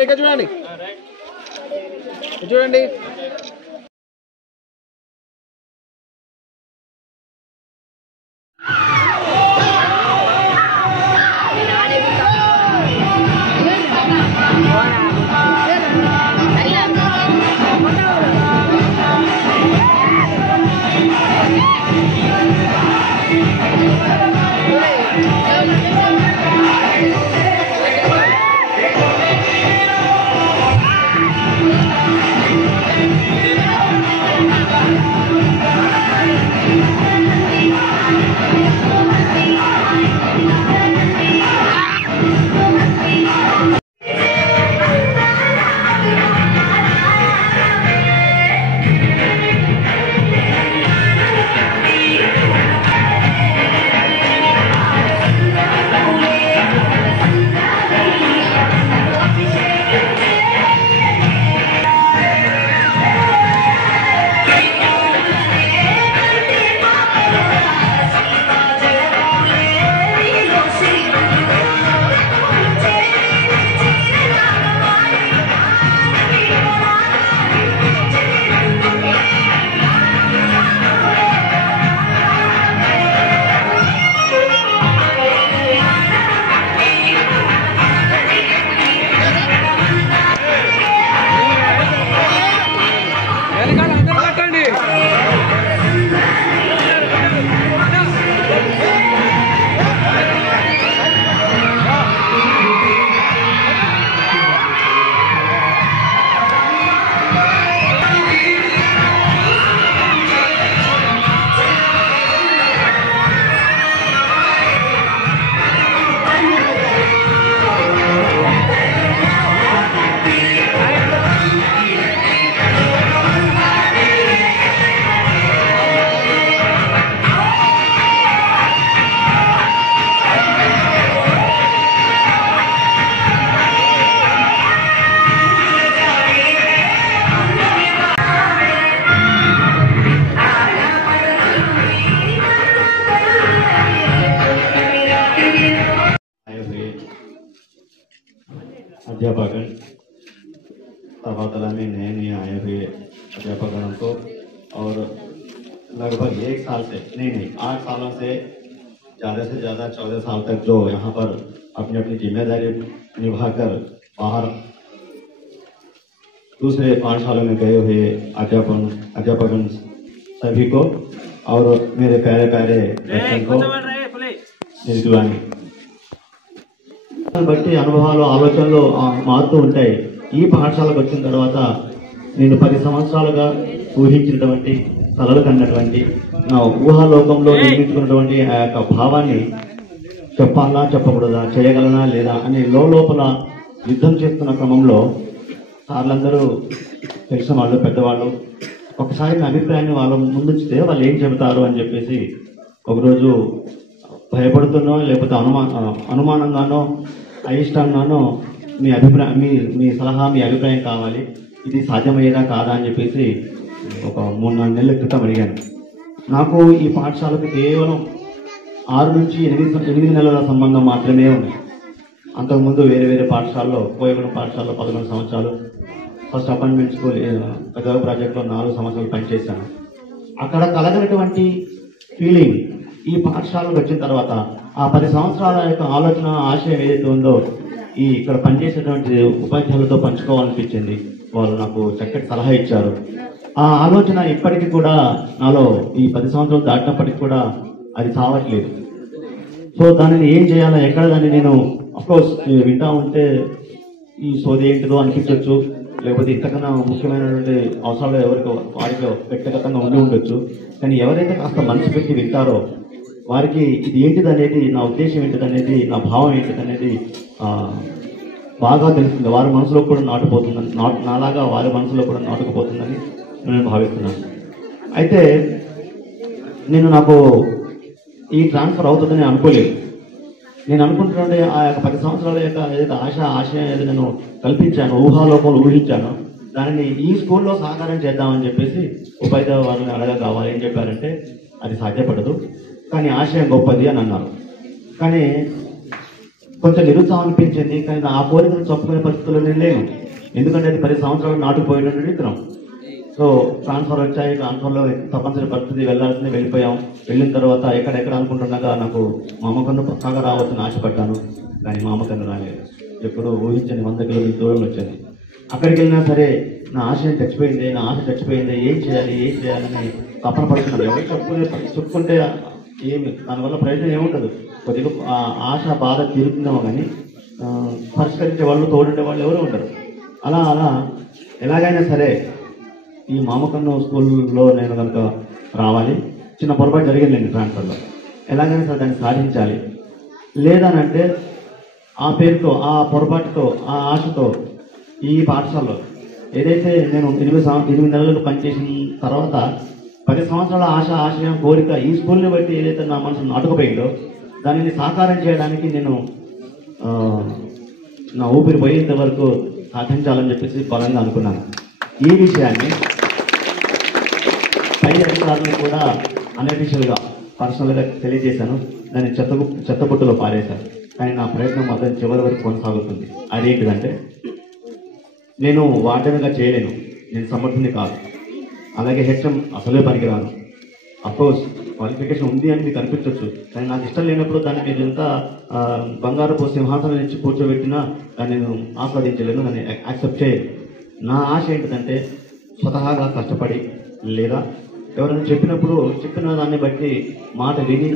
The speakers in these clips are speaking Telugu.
ఒకసారి ఇక్కడ చూడండి చూడండి. अध्यापकगण तबादला में नए नए आए हुए अध्यापकों को और लगभग 1 साल से नहीं 8 सालों से ज़्यादा 14 साल तक जो यहाँ पर अपनी अपनी जिम्मेदारी निभाकर बाहर दूसरे पाठशालों में गए हुए अध्यापकों सभी को और मेरे प्यारे बच्चों को मेरी दुआएं బట్టి అనుభవాలు ఆలోచనలు మారుతూ ఉంటాయి. ఈ పాఠశాలకు వచ్చిన తర్వాత నేను 10 సంవత్సరాలుగా ఊహించినటువంటి కలలు కన్నటువంటి నా ఊహాలోకంలో నిర్మించుకున్నటువంటి ఆ యొక్క భావాన్ని చెప్పాలా చెప్పకూడదా చేయగలనా లేదా అని లోపల యుద్ధం చేస్తున్న క్రమంలో సార్లందరూ తెలిసిన వాళ్ళు పెద్దవాళ్ళు ఒకసారి నా అభిప్రాయాన్ని వాళ్ళ ముందుంచితే వాళ్ళు ఏం చెబుతారు అని చెప్పేసి ఒకరోజు భయపడుతున్నో లేకపోతే అనుమానంగానో అయిష్టంగానో మీ అభిప్రాయం మీ సలహా మీ అభిప్రాయం కావాలి, ఇది సాధ్యమయ్యేదా కాదా అని చెప్పేసి ఒక 3-4 నెలల క్రితం అడిగాను. నాకు ఈ పాఠశాలకు కేవలం 6 నుంచి 8 నెలల సంబంధం మాత్రమే ఉంది. అంతకుముందు వేరే పాఠశాలలో కోయగూడెం పాఠశాలలో 11 సంవత్సరాలు, ఫస్ట్ అపాయింట్మెంట్ స్కూల్ పెద్ద ప్రాజెక్టులో 4 సంవత్సరాలు పనిచేశాను. అక్కడ కలగనటువంటి ఫీలింగ్ ఈ పాఠశాలకు వచ్చిన తర్వాత ఆ 10 సంవత్సరాల యొక్క ఆలోచన ఆశయం ఏదైతే ఉందో ఈ ఇక్కడ పనిచేసేటువంటి ఉపాధ్యాయులతో పంచుకోవాలనిపించింది. వాళ్ళు నాకు చక్కటి సలహా ఇచ్చారు. ఆ ఆలోచన ఇప్పటికీ కూడా నాలో ఈ 10 సంవత్సరాలు దాటినప్పటికీ కూడా అది చావట్లేదు. సో దానిని ఏం చేయాలో ఎక్కడ దాన్ని నేను అఫ్కోర్స్ వింటా ఉంటే ఈ సోది ఏంటిదో అనిపించవచ్చు, లేకపోతే ఇంతకన్నా ముఖ్యమైనటువంటి అవసరాలు వారికి వ్యక్తిగతంగా ఉండొచ్చు. కానీ ఎవరైతే కాస్త మనసు పెట్టి వింటారో వారికి ఇది ఏంటిదనేది, నా ఉద్దేశం ఏంటిదనేది, నా భావం ఏంటిదనేది బాగా తెలుస్తుంది. వారి మనసులో కూడా నాటుపోతుందని, నాలాగా వారి మనసులో కూడా నాటుకుపోతుందని నేను భావిస్తున్నాను. అయితే నాకు ఈ ట్రాన్స్ఫర్ అవుతుందని అనుకోలేదు. నేను అనుకుంటున్నది ఆ యొక్క 10 సంవత్సరాల యొక్క ఏదైతే ఆశయం ఏదైతే నేను కల్పించాను, ఊహాలోకంలో ఊహించాను, దానిని ఈ స్కూల్లో సాకారం చేద్దామని చెప్పేసి ఉపాధ్యాయ వారిని అడగగా వాళ్ళు ఏం చెప్పారంటే అది సాధ్యపడదు, కానీ ఆశయం గొప్పది అని అన్నారు. కానీ కొంచెం నిరుత్సాహం అనిపించింది. కానీ ఆ కోరికను చెప్పుకునే పరిస్థితుల్లో నేను లేను. ఎందుకంటే అది 10 సంవత్సరాలు నాటుకుపోయినటువంటి విత్తనం. సో ట్రాన్స్ఫర్ వచ్చాయి. ట్రాన్స్ఫర్లో తప్పనిసరి పరిస్థితి వెళ్ళాల్సింది, వెళ్ళిపోయాం. వెళ్ళిన తర్వాత ఎక్కడెక్కడ అనుకుంటున్నాగా నాకు మామకన్ను పక్కాగా రావచ్చని ఆశపడ్డాను. కానీ మామకన్ను రాలేదు. ఎప్పుడూ ఊహించని 100 కిలోమీటర్ల దూరంలో వచ్చింది. అక్కడికి వెళ్ళినా సరే నా ఆశయం చచ్చిపోయింది, నా ఆశ చచ్చిపోయింది, ఏం చేయాలని తపన పడుతున్నాను. ఎవరు చెప్పుకుంటే ఏమి దానివల్ల ప్రయోజనం ఏముండదు. కొద్దిగా ఆ ఆశ బాధ తీరుతుందేమో కానీ పరిష్కరించే వాళ్ళు, తోడుండే వాళ్ళు ఎవరు ఉండరు. అలా ఎలాగైనా సరే ఈ మామకన్ను స్కూల్లో నేను కనుక రావాలి. చిన్న పొరపాటు జరిగిందండి ట్రాన్స్ఫర్లో. ఎలాగైనా సరే దాన్ని సాధించాలి. లేదనంటే ఆ పేరుతో, ఆ పొరపాటుతో, ఆ ఆశతో ఈ పాఠశాలలో ఏదైతే నేను 8 నెలలు పనిచేసిన తర్వాత 10 సంవత్సరాల ఆశయం, కోరిక ఈ స్కూల్ని బట్టి ఏదైతే నా మనసు నాటుకుపోయిందో దానిని సాకారం చేయడానికి నేను నా ఊపిరి పోయేంత వరకు సాధించాలని చెప్పేసి బలంగా అనుకున్నాను. ఈ విషయాన్ని పై అధికారులు కూడా అన్అఫీషియల్గా పర్సనల్గా తెలియజేశాను. దాన్ని చెత్తబుట్టలో పారేశాను. కానీ నా ప్రయత్నం మాత్రం చివరి వరకు కొనసాగుతుంది. అదేంటిదంటే, నేను వార్డెన్గా చేయలేను, నేను సమర్థుని కాదు. అలాగే హెచ్ఎం అసలే పనికిరాను. అఫ్కోర్స్ క్వాలిఫికేషన్ ఉంది అని మీకు అనిపించవచ్చు. కానీ నాకు ఇష్టం లేనప్పుడు దాన్ని మీరు ఎంత బంగారపు సింహాసనం నుంచి కూర్చోబెట్టినా దాన్ని నేను ఆస్వాదించలేను, దాన్ని యాక్సెప్ట్ చేయను. నా ఆశ ఏంటిదంటే స్వతహాగా కష్టపడి లేదా ఎవరైనా చెప్పిన దాన్ని బట్టి మాట విని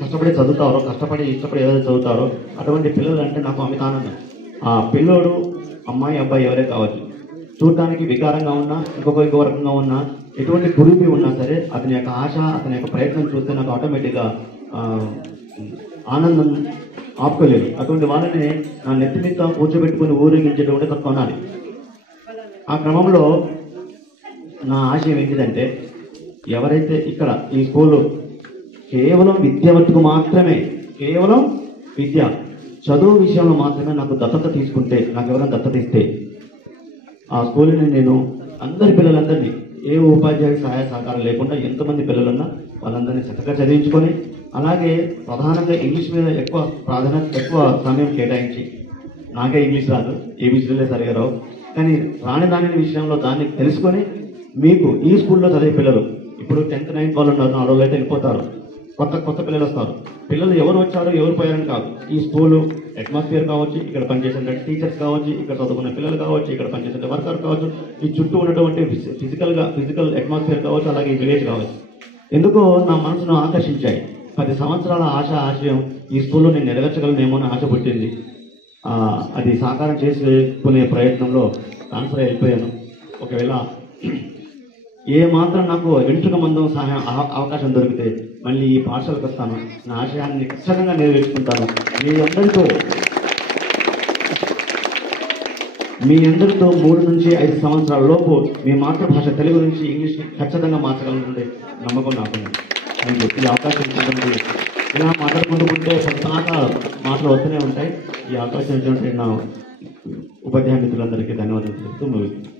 కష్టపడి చదువుతారో, కష్టపడి ఇష్టపడి ఏదైతే చదువుతారో అటువంటి పిల్లలు అంటే నాకు అమితానందం. ఆ పిల్లోడు అమ్మాయి అబ్బాయి ఎవరే కావచ్చు, చూడటానికి వికారంగా ఉన్నా ఇంకో రకంగా ఉన్నా ఎటువంటి కురిపి ఉన్నా సరే అతని యొక్క ఆశ, అతని యొక్క ప్రయత్నం చూస్తే నాకు ఆటోమేటిక్గా ఆనందం ఆపుకోలేదు. అటువంటి వాళ్ళని నా నెత్తి మీద కూర్చోబెట్టుకుని ఊరేగించేటువంటి తక్కువ అనాలి. ఆ క్రమంలో నా ఆశయం ఏంటిదంటే, ఎవరైతే ఇక్కడ ఈ స్కూలు కేవలం విద్య మట్టుకు మాత్రమే, కేవలం విద్య చదువు విషయంలో మాత్రమే నాకు దత్తత తీసుకుంటే, నాకు ఎవరైనా దత్తత ఇస్తే ఆ స్కూల్ని నేను అందరి పిల్లలందరినీ ఏ ఉపాధ్యాయుల సహాయ సహకారం లేకుండా ఎంతమంది పిల్లలున్నా వాళ్ళందరినీ చక్కగా చదివించుకొని, అలాగే ప్రధానంగా ఇంగ్లీష్ మీద ఎక్కువ సమయం కేటాయించి, నాకే ఇంగ్లీష్ రాదు, ఏబీసీలే సరిగా రావు, కానీ రాని దాని విషయంలో దాన్ని తెలుసుకొని మీకు ఈ స్కూల్లో చదివే పిల్లలు ఇప్పుడు 10th 9th వాళ్ళు ఉన్నారు, 4 రోజులు అయితే వెళ్ళిపోతారు, కొత్త పిల్లలు వస్తారు. పిల్లలు ఎవరు వచ్చారో ఎవరు పోయారని కాదు, ఈ స్కూలు అట్మాస్ఫియర్ కావచ్చు, ఇక్కడ పనిచేసే టీచర్స్ కావచ్చు, ఇక్కడ చదువుకున్న పిల్లలు కావచ్చు, ఇక్కడ పనిచేసే వర్కర్ కావచ్చు, ఈ చుట్టూ ఉన్నటువంటి ఫిజికల్ అట్మాస్ఫియర్ కావచ్చు, అలాగే ఈ విలేజ్ కావచ్చు, ఎందుకో నా మనసును ఆకర్షించాయి. 10 సంవత్సరాల ఆశయం ఈ స్కూల్లో నేను నెరవేర్చగలనేమో అని ఆశ పుట్టింది. అది సాకారం చేసుకునే ప్రయత్నంలో ట్రాన్స్ఫర్ అయిపోయాను. ఒకవేళ ఏ మాత్రం నాకు వెంట్రుక మందం అవకాశం దొరికితే మళ్ళీ ఈ పాఠశాలకు వస్తాను, నా ఆశయాన్ని ఖచ్చితంగా నెరవేర్చుకుంటాను. మీ అందరితో 3 నుంచి 5 సంవత్సరాల లోపు మీ మాతృభాష తెలుగు నుంచి ఇంగ్లీష్ని ఖచ్చితంగా మార్చగలనంటే నమ్మకం నాకుంది. ఈ అవకాశం ఇచ్చినటువంటి ఇలా మాట్లాడుకుంటూ మాటలు వస్తూనే ఉంటాయి. ఈ అవకాశం ఇచ్చినటువంటి నా ఉపాధ్యాయ మిత్రులందరికీ ధన్యవాదాలు తెలుపుతూ ముగిస్తున్నాను.